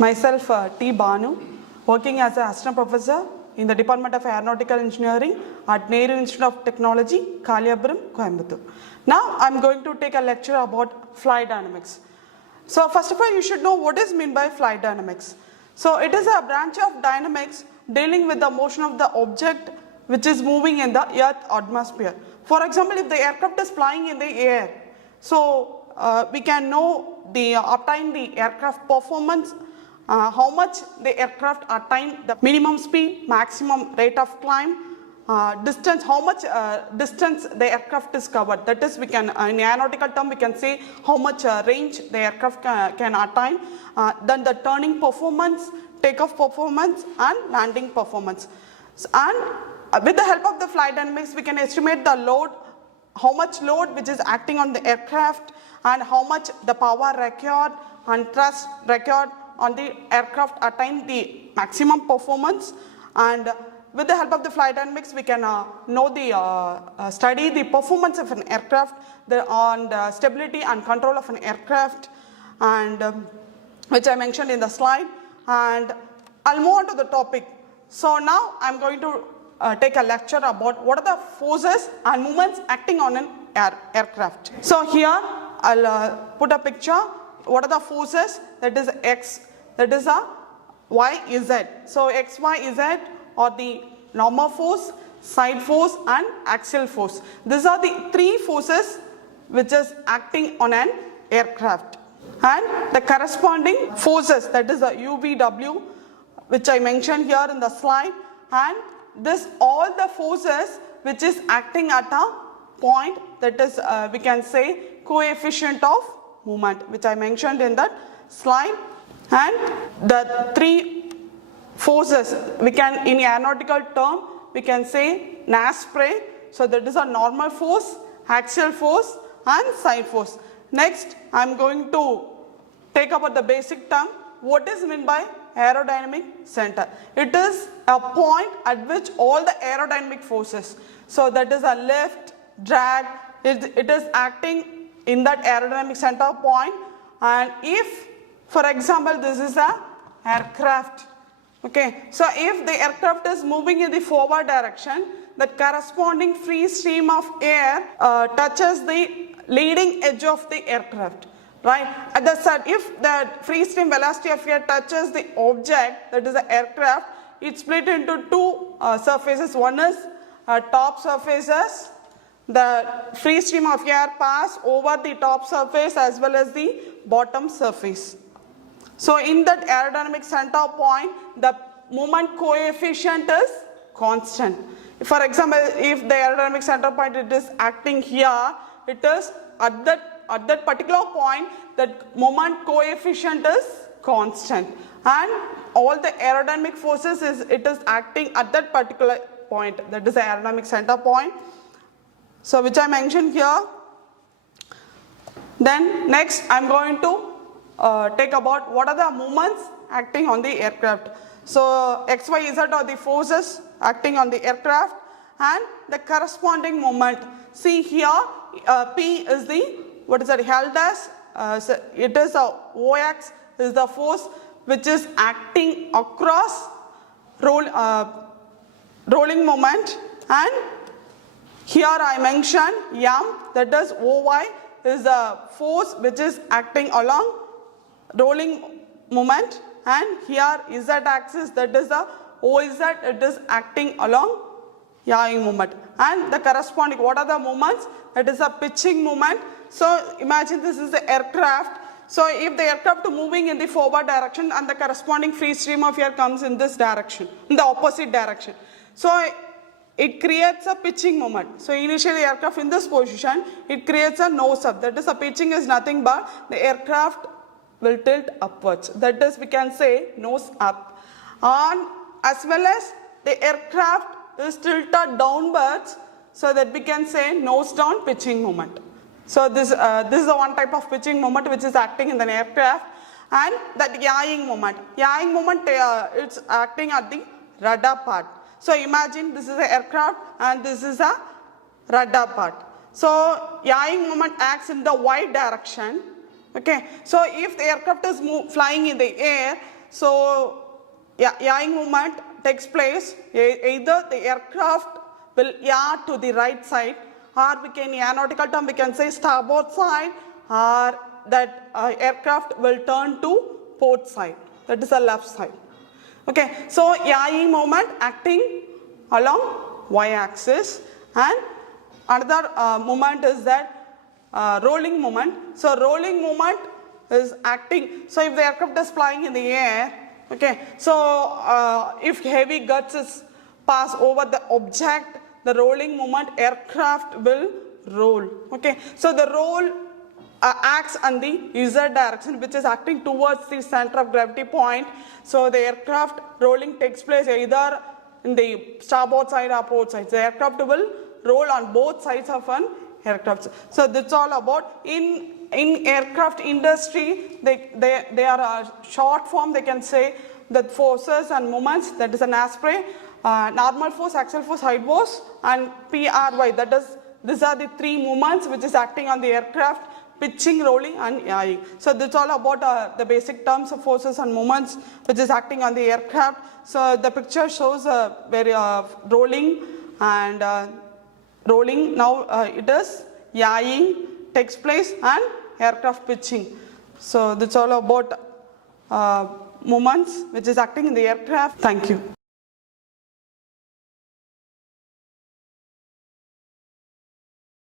Myself, T. Banu, working as an assistant professor in the Department of Aeronautical Engineering at Nehru Institute of Technology, Kaliapuram, Coimbatore. Now, I'm going to take a lecture about flight dynamics. So, first of all, you should know what is meant by flight dynamics. So, it is a branch of dynamics dealing with the motion of the object which is moving in the Earth atmosphere. For example, if the aircraft is flying in the air, so we can know obtain the aircraft performance, how much the aircraft attain the minimum speed, maximum rate of climb, distance, how much distance the aircraft is covered. That is, we can in aeronautical term we can say how much range the aircraft can attain. Then the turning performance, takeoff performance, and landing performance. And with the help of the flight dynamics, we can estimate the load, how much load which is acting on the aircraft, and how much the power required and thrust required on the aircraft attain the maximum performance. And with the help of the flight dynamics, we can know the study the performance of an aircraft, on the stability and control of an aircraft, and which I mentioned in the slide. And I'll move on to the topic. So now I'm going to take a lecture about what are the forces and movements acting on an aircraft. So here I'll put a picture. What are the forces? That is X, that is a Y, Z. So X, Y, Z are the normal force, side force, and axial force. These are the three forces which is acting on an aircraft. And the corresponding forces, that is the UVW, which I mentioned here in the slide, and this all the forces which is acting at a point, that is we can say coefficient of movement, which I mentioned in that slide. And the three forces we can in aeronautical term we can say NASPRE. So that is a normal force, axial force, and side force. Next I am going to take about the basic term. What is meant by aerodynamic center? It is a point at which all the aerodynamic forces, so that is a lift, drag, it is acting in that aerodynamic center point. And if, for example, this is a aircraft, okay, so if the aircraft is moving in the forward direction, the corresponding free stream of air touches the leading edge of the aircraft. Right, at the side, if the free stream velocity of air touches the object, that is the aircraft, it's split into two surfaces. One is top surfaces. The free stream of air pass over the top surface as well as the bottom surface. So in that aerodynamic center point, the moment coefficient is constant. For example, if the aerodynamic center point it is acting here, it is at that particular point, that moment coefficient is constant, and all the aerodynamic forces it is acting at that particular point, that is the aerodynamic center point. So which I mentioned here. Then next I am going to take about what are the moments acting on the aircraft. So X, Y, Z are the forces acting on the aircraft, and the corresponding moment. See here, P is the what is that held as, so it is a OX is the force which is acting across rolling moment, and here I mentioned M, that is OY is the force which is acting along rolling moment, and here Z axis, that is the OZ, it is acting along yawing moment. And the corresponding, what are the moments? That is a pitching moment. So imagine this is the aircraft. So if the aircraft is moving in the forward direction and the corresponding free stream of air comes in this direction, in the opposite direction, so it creates a pitching moment. So initially the aircraft in this position, it creates a nose up. That is, a pitching is nothing but the aircraft will tilt upwards. That is, we can say nose up. And as well as the aircraft is tilted downwards, so that we can say nose down pitching moment. So this is the one type of pitching moment which is acting in the aircraft. And that yawing moment. Yawing moment it's acting at the rudder part. So imagine this is an aircraft and this is a rudder part. So yawing moment acts in the y direction. Okay. So if the aircraft is flying in the air, so yawing movement takes place, either the aircraft will yaw to the right side, or we can, in aeronautical term, we can say starboard side, or that aircraft will turn to port side, that is the left side. Okay, so yawing moment acting along y-axis, and another moment is that rolling moment. So rolling moment is acting, so if the aircraft is flying in the air, okay, so if heavy gusts is pass over the object, the rolling moment, aircraft will roll. Okay, so the roll acts on the z direction, which is acting towards the center of gravity point. So the aircraft rolling takes place either in the starboard side or port side. The aircraft will roll on both sides of an aircraft. So that's all about in aircraft industry. They are a short form, they can say that forces and moments, that is an ASPRE, normal force, axial force, height force, and PRY, that is, these are the three moments which is acting on the aircraft: pitching, rolling, and yawing. So that's all about the basic terms of forces and moments which is acting on the aircraft. So the picture shows very rolling and rolling. Now it is yawing takes place and aircraft pitching. So that's all about moments which is acting in the aircraft. Thank you.